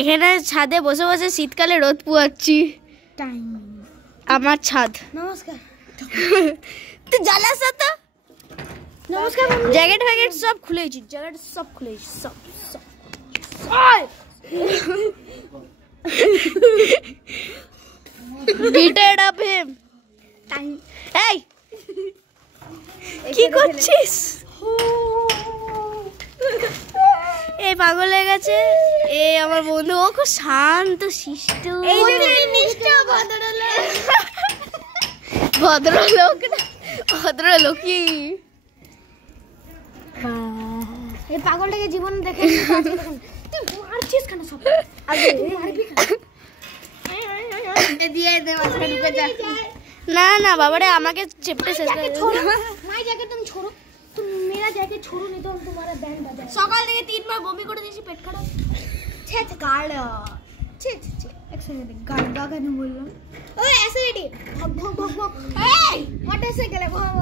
এখানে ছাদে বসে বসে শীতকালে রোদ পোয়াচ্ছি। আমার ছাদ। নমস্কার। তুই জ্বালাস তো। নমস্কার। জ্যাকেট ফ্যাকেট সব খুলেছি, জ্যাকেট সব খুলেছি, সব সব। Beat up him. এই কি করছিস? এই পাগল হয়ে গেছে। এই আমার বন্ধু, ও খুব শান্ত শিষ্ট। এই যে মিষ্টি ভদ্রলোক। ভদ্রলোক না, ভদ্রলোকই। এই পাগলটাকে জীবন দেখে তুই মারছিস কেন সব? আগে মারবি কেন? দিয়ে দে মাথা ঢুকে যা। না না বাবারে, আমাকে চেপটে শেষ করে छोड़ो माय जैकेट तुम छोड़ो, तुम मेरा जैकेट छोड़ो नहीं तो हम तुम्हारा बैंड बजा। সকাল থেকে 3 বার বমি করে দিয়েছি, পেট খারাপ। छे गार्ड छे एक सेकंड गार्ड का करने बोल रहा हूं। ओए ऐसे रेडी भग भग भग भग। ए मोटरसाइकिल है भाग